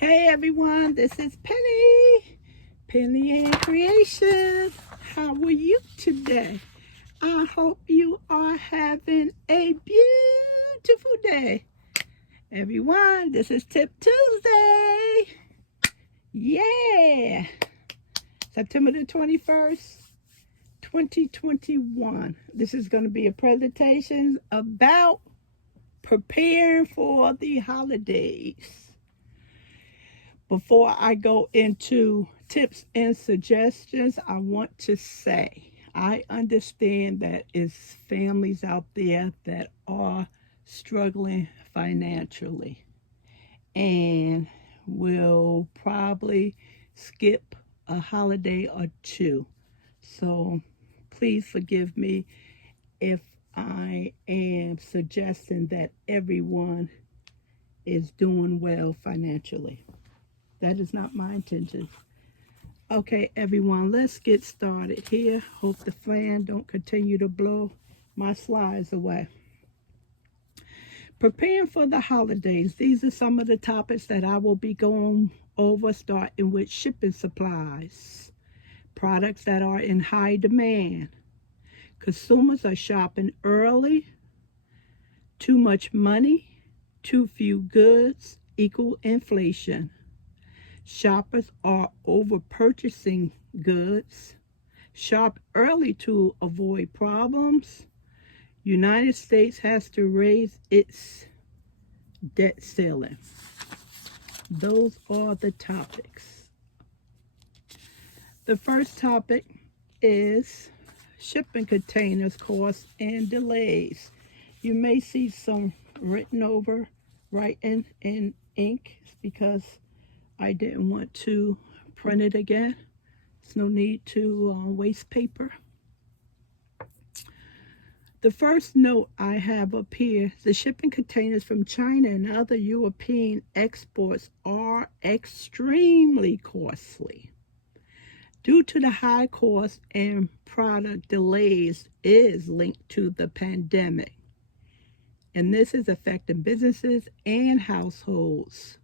Hey everyone, this is Penley-Ann Creation. How are you today? I hope you are having a beautiful day. Everyone, this is Tip Tuesday. Yeah. September the 21st, 2021. This is going to be a presentation about preparing for the holidays. Before I go into tips and suggestions, I want to say I understand that it's families out there that are struggling financially and will probably skip a holiday or two. So please forgive me if I am suggesting that everyone is doing well financially. That is not my intention. Okay, everyone, let's get started here. Hope the fan don't continue to blow my slides away. Preparing for the holidays. These are some of the topics that I will be going over, starting with shipping supplies, products that are in high demand. Consumers are shopping early. Too much money, too few goods equal inflation. Shoppers are overpurchasing goods. Shop early to avoid problems. United States has to raise its debt ceiling. Those are the topics. The first topic is shipping containers, costs, and delays. You may see some written over writing in ink because I didn't want to print it again. There's no need to waste paper. The first note I have up here, the shipping containers from China and other European exports are extremely costly. Due to the high cost and product delays is linked to the pandemic. And this is affecting businesses and households.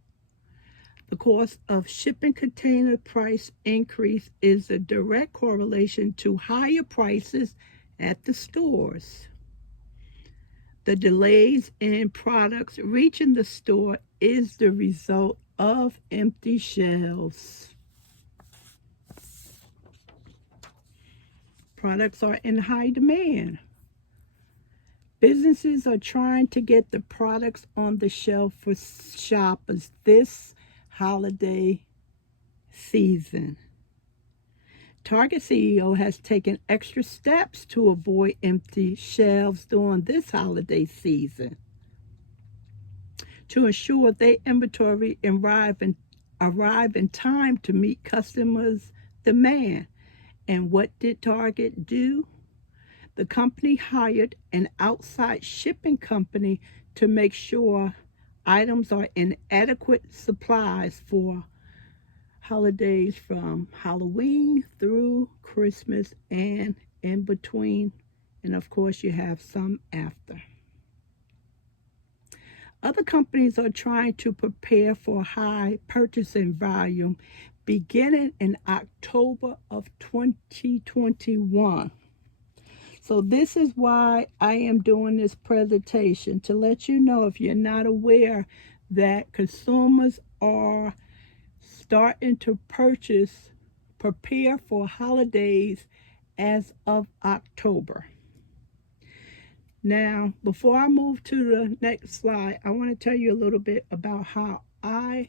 The cost of shipping container price increase is a direct correlation to higher prices at the stores. The delays in products reaching the store is the result of empty shelves. Products are in high demand. Businesses are trying to get the products on the shelf for shoppers this holiday season. Target CEO has taken extra steps to avoid empty shelves during this holiday season to ensure their inventory arrive in time to meet customers' demand. And what did Target do? The company hired an outside shipping company to make sure items are in adequate supplies for holidays from Halloween through Christmas and in between. And of course, you have some after. Other companies are trying to prepare for high purchasing volume beginning in October of 2021. So this is why I am doing this presentation, to let you know, if you're not aware, that consumers are starting to prepare for holidays as of October. Now, before I move to the next slide, I want to tell you a little bit about how I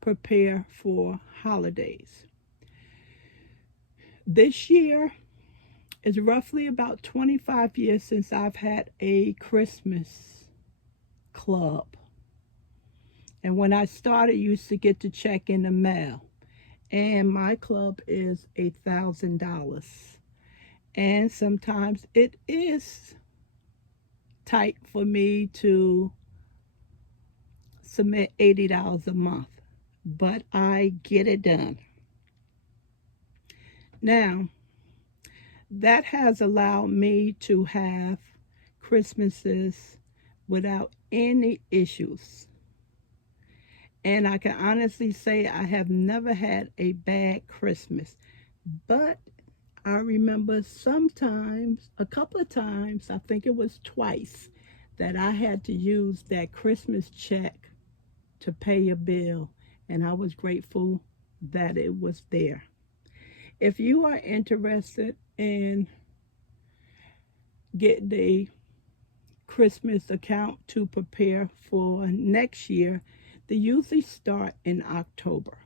prepare for holidays. This year is roughly about 25 years since I've had a Christmas club. And when I started, you used to get the check in the mail. And my club is $1,000. And sometimes it is tight for me to submit $80 a month, but I get it done. Now, that has allowed me to have Christmases without any issues. And I can honestly say I have never had a bad Christmas. But I remember sometimes, a couple of times, I think it was twice, that I had to use that Christmas check to pay a bill. And I was grateful that it was there. If you are interested in getting a Christmas account to prepare for next year, they usually start in October.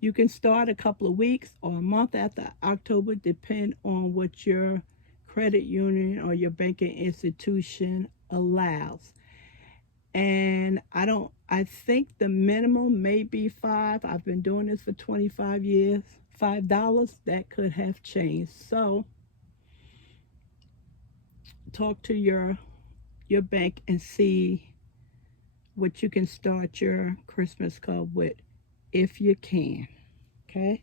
You can start a couple of weeks or a month after October, depend on what your credit union or your banking institution allows. And I think the minimum may be five. I've been doing this for 25 years. $5, that could have changed. So talk to your bank and see what you can start your Christmas card with if you can. Okay?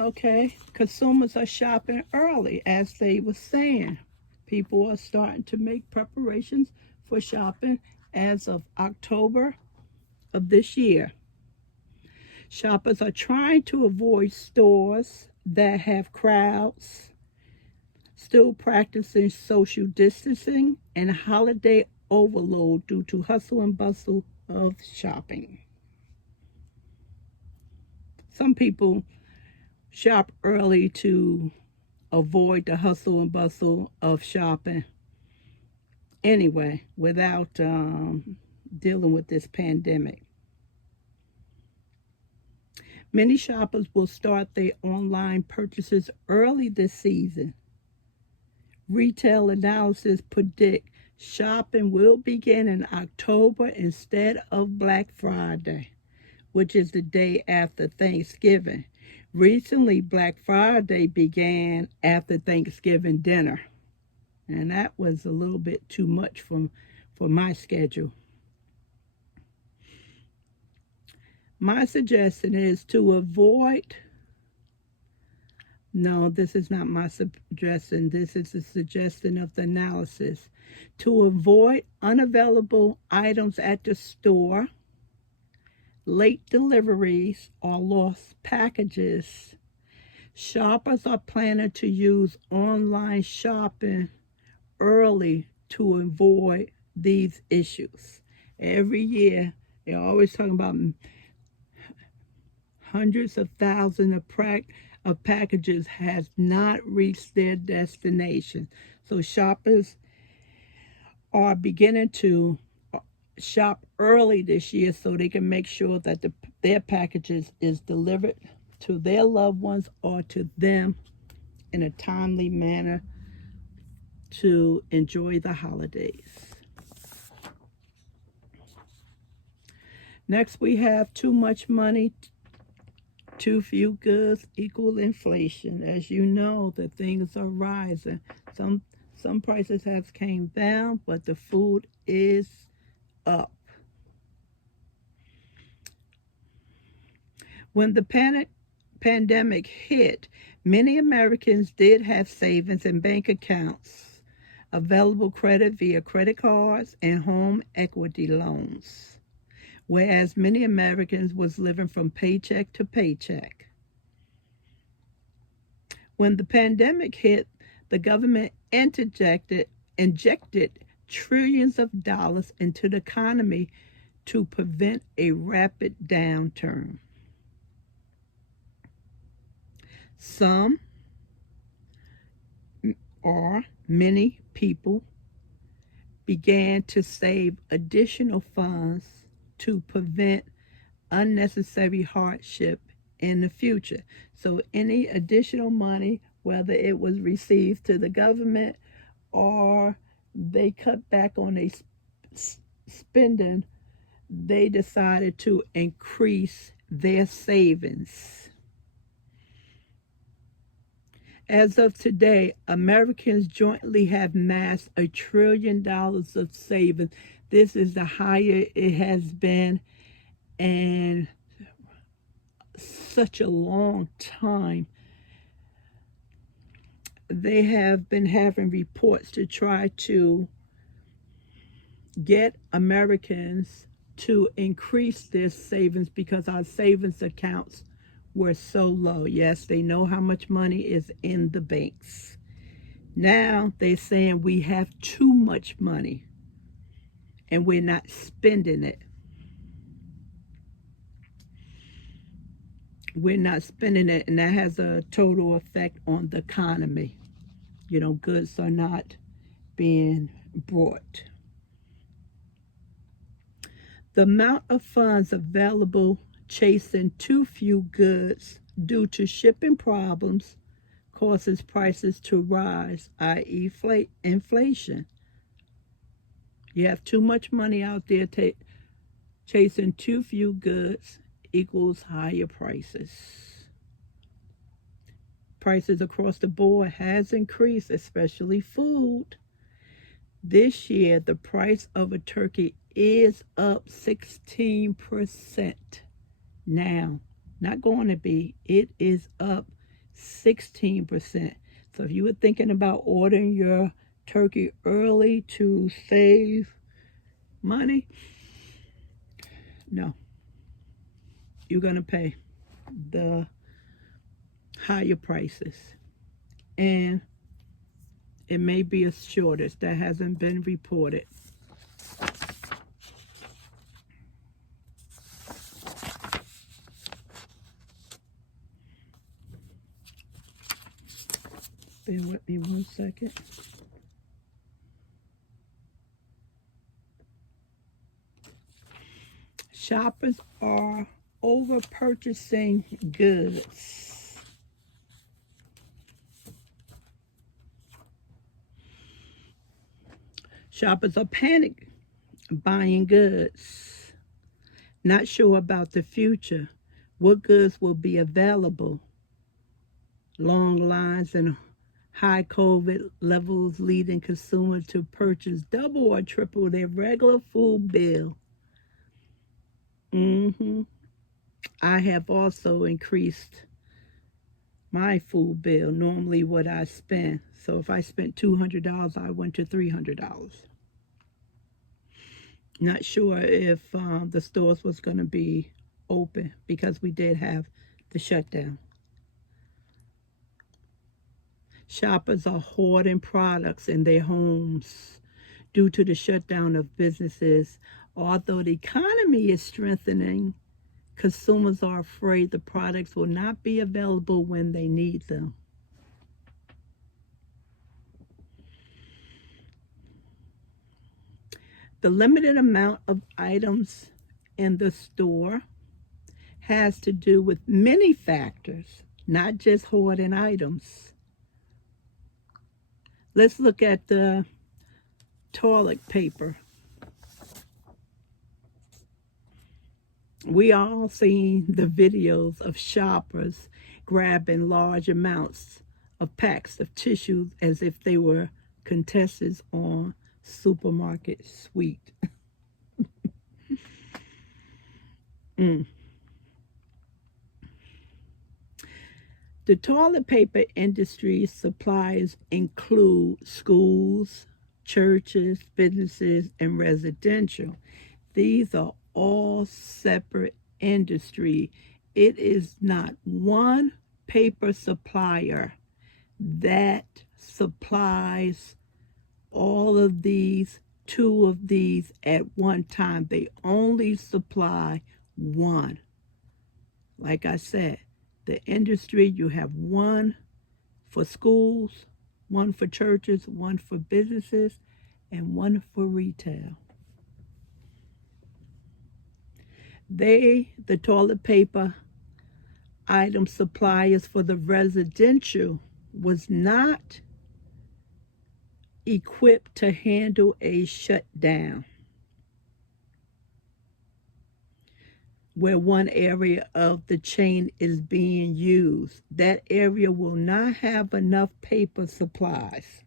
Okay, consumers are shopping early, as they were saying. People are starting to make preparations for shopping as of October of this year. Shoppers are trying to avoid stores that have crowds, still practicing social distancing, and holiday overload due to hustle and bustle of shopping. Some people shop early to avoid the hustle and bustle of shopping anyway without dealing with this pandemic. Many shoppers will start their online purchases early this season. Retail analysis predict shopping will begin in October instead of Black Friday, which is the day after Thanksgiving. Recently, Black Friday began after Thanksgiving dinner, and that was a little bit too much for my schedule. My suggestion is to avoid, no, this is not my suggestion, this is a suggestion of the analysis, to avoid unavailable items at the store, late deliveries, or lost packages. Shoppers are planning to use online shopping early to avoid these issues. Every year, they're always talking about hundreds of thousands of packages has not reached their destination. So shoppers are beginning to shop early this year so they can make sure that their packages is delivered to their loved ones or to them in a timely manner to enjoy the holidays. Next, we have too much money, too few goods equal inflation. As you know, the things are rising. Some prices have came down, but the food is up. When the pandemic hit, many Americans did have savings and bank accounts, available credit via credit cards and home equity loans, whereas many Americans was living from paycheck to paycheck. When the pandemic hit, the government injected trillions of dollars into the economy to prevent a rapid downturn. Some or many people began to save additional funds to prevent unnecessary hardship in the future. So any additional money, whether it was received to the government or they cut back on their spending, they decided to increase their savings. As of today, Americans jointly have amassed $1 trillion of savings. This is the highest it has been in such a long time. they have been having reports to try to get Americans to increase their savings because our savings accounts were so low. Yes, they know how much money is in the banks. Now they're saying we have too much money and we're not spending it. We're not spending it, and that has a total effect on the economy. You know, goods are not being brought. The amount of funds available chasing too few goods due to shipping problems causes prices to rise, i.e. inflation. You have too much money out there chasing too few goods equals higher prices. Prices across the board has increased, especially food. This year, the price of a turkey is up 16%. Now, not going to be, it is up 16%. So if you were thinking about ordering your turkey early to save money, no. You're going to pay the higher prices. And it may be a shortage that hasn't been reported. Bear with me 1 second. Shoppers are over-purchasing goods. Shoppers are panic buying goods, not sure about the future, what goods will be available. Long lines and high COVID levels leading consumers to purchase double or triple their regular food bill. I have also increased my food bill, normally what I spend. So if I spent $200, I went to $300. Not sure if the stores was going to be open because we did have the shutdown. Shoppers are hoarding products in their homes due to the shutdown of businesses. Although the economy is strengthening, consumers are afraid the products will not be available when they need them. The limited amount of items in the store has to do with many factors, not just hoarding items. Let's look at the toilet paper. We all seen the videos of shoppers grabbing large amounts of packs of tissues as if they were contestants on Supermarket Sweep. The toilet paper industry suppliers include schools, churches, businesses, and residential. These are all separate industry. It is not one paper supplier that supplies all of these, two of these at one time. They only supply one. Like I said, the industry, you have one for schools, one for churches, one for businesses, and one for retail. The toilet paper item suppliers for the residential was not equipped to handle a shutdown where one area of the chain is being used. That area will not have enough paper supplies.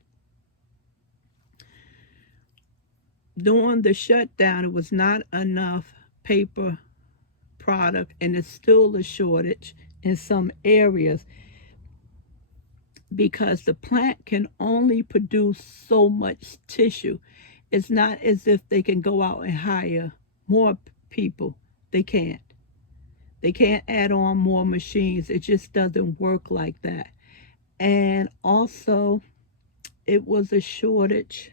During the shutdown, it was not enough paper product, and it's still a shortage in some areas. because the plant can only produce so much tissue. It's not as if they can go out and hire more people. They can't. They can't add on more machines. It just doesn't work like that. And also, it was a shortage,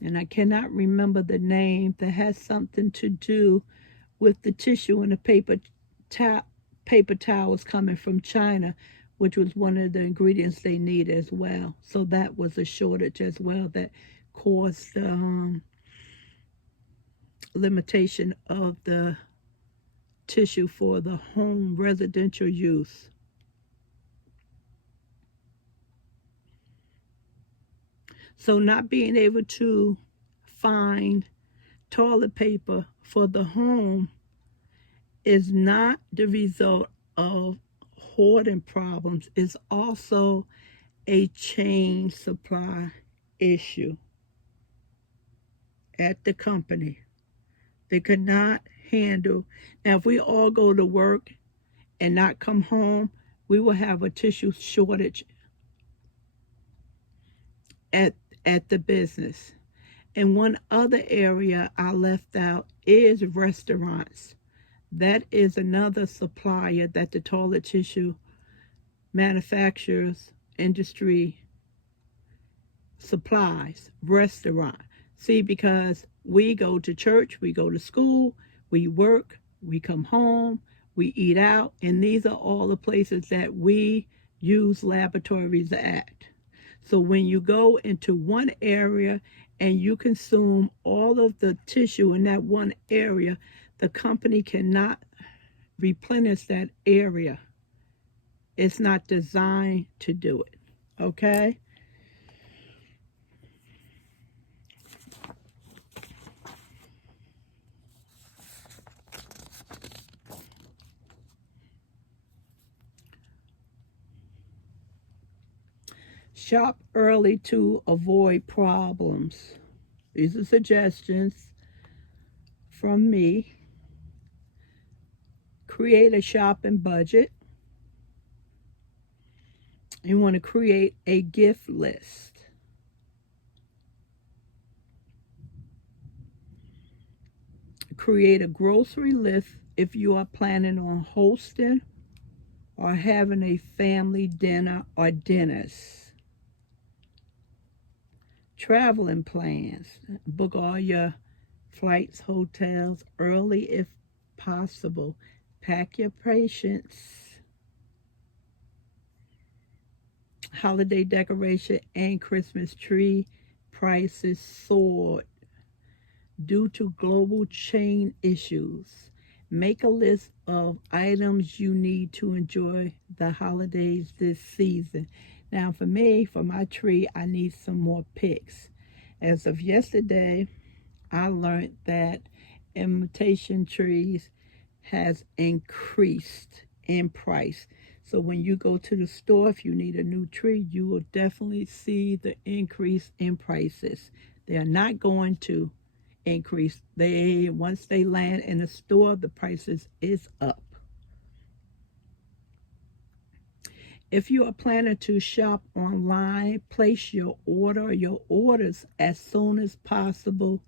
and I cannot remember the name, that has something to do with the tissue and the paper towels coming from China, which was one of the ingredients they need as well. So that was a shortage as well that caused limitation of the tissue for the home residential use. So not being able to find toilet paper for the home is not the result of hoarding problems. It's also a chain supply issue at the company. They could not handle. Now, if we all go to work and not come home, we will have a tissue shortage at the business. And one other area I left out is restaurants. That is another supplier that the toilet tissue manufacturers industry supplies. Restaurant. See, because we go to church, we go to school, we work, we come home, we eat out, and these are all the places that we use laboratories at. So when you go into one area and you consume all of the tissue in that one area, the company cannot replenish that area. It's not designed to do it. Okay? Shop early to avoid problems. These are suggestions from me. Create a shopping budget. You want to create a gift list. Create a grocery list if you are planning on hosting or having a family dinner or dinners. Traveling plans. Book all your flights, hotels early if possible. Pack your patience. Holiday decoration and Christmas tree prices soared due to global chain issues. Make a list of items you need to enjoy the holidays this season. Now for me, for my tree, I need some more picks. As of yesterday, I learned that imitation trees has increased in price. So when you go to the store, if you need a new tree, you will definitely see the increase in prices. They are not going to increase. Once they land in the store, the prices is up. If you are planning to shop online, place your orders as soon as possible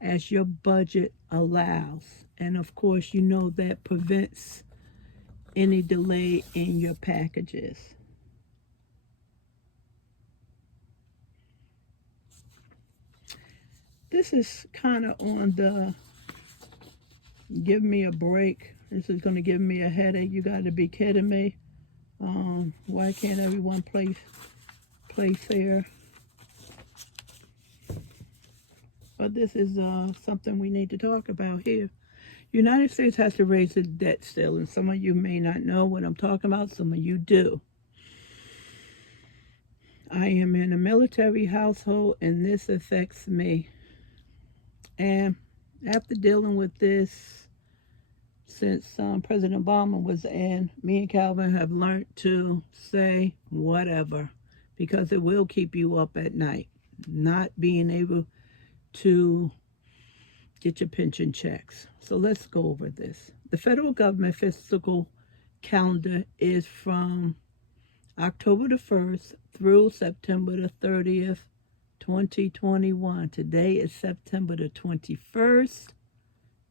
as your budget allows. And of course, you know that prevents any delay in your packages. This is kind of on the give me a break. This is going to give me a headache. You got to be kidding me. Why can't everyone play fair? But this is something we need to talk about here. United States has to raise the debt ceiling. Some of you may not know what I'm talking about. Some of you do. I am in a military household, and this affects me. And after dealing with this since President Obama was in, me and Calvin have learned to say whatever, because it will keep you up at night, not being able to get your pension checks. So let's go over this. The federal government fiscal calendar is from October the 1st through September the 30th, 2021. Today is September the 21st,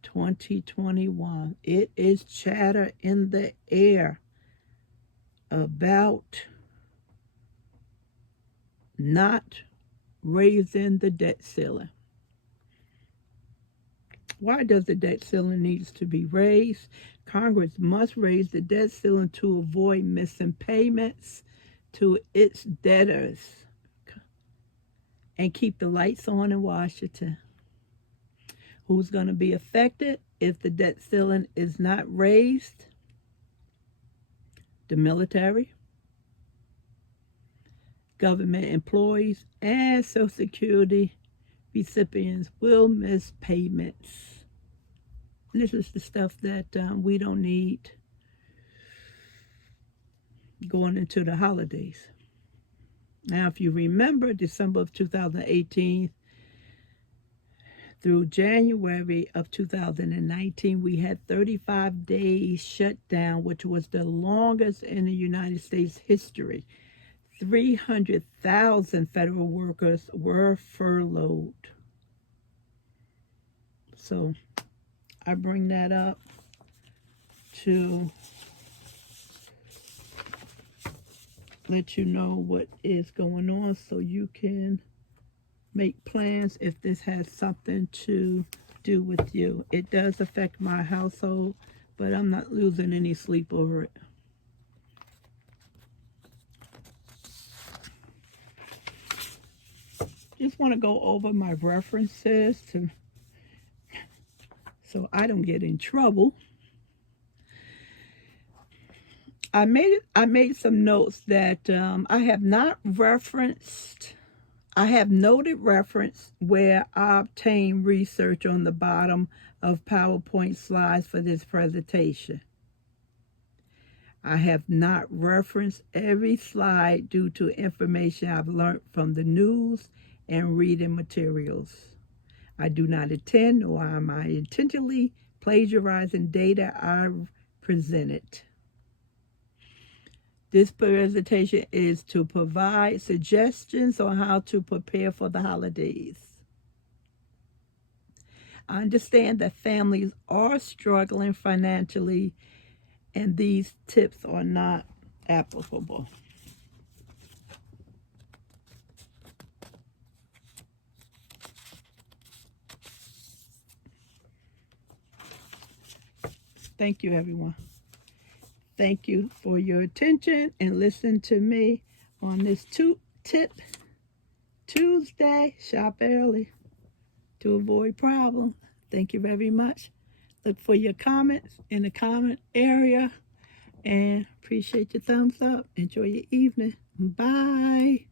2021. It is chatter in the air about not raising the debt ceiling. Why does the debt ceiling needs to be raised? Congress must raise the debt ceiling to avoid missing payments to its debtors and keep the lights on in Washington. Who's going to be affected if the debt ceiling is not raised? The military, government employees, and Social Security recipients will miss payments. And this is the stuff that we don't need going into the holidays. Now, if you remember, December of 2018 through January of 2019, we had 35 days shut down, which was the longest in the United States history. 300,000 federal workers were furloughed. So I bring that up to let you know what is going on so you can make plans if this has something to do with you. It does affect my household, but I'm not losing any sleep over it. Just want to go over my references so I don't get in trouble. I made some notes that I have not referenced. I have noted reference where I obtained research on the bottom of PowerPoint slides for this presentation. I have not referenced every slide due to information I've learned from the news and reading materials. I do not intend, nor am I intentionally plagiarizing data I've presented. This presentation is to provide suggestions on how to prepare for the holidays. I understand that families are struggling financially, and these tips are not applicable. Thank you, everyone. Thank you for your attention and listen to me on this tip Tuesday. Shop early to avoid problems. Thank you very much. Look for your comments in the comment area and appreciate your thumbs up. Enjoy your evening. Bye.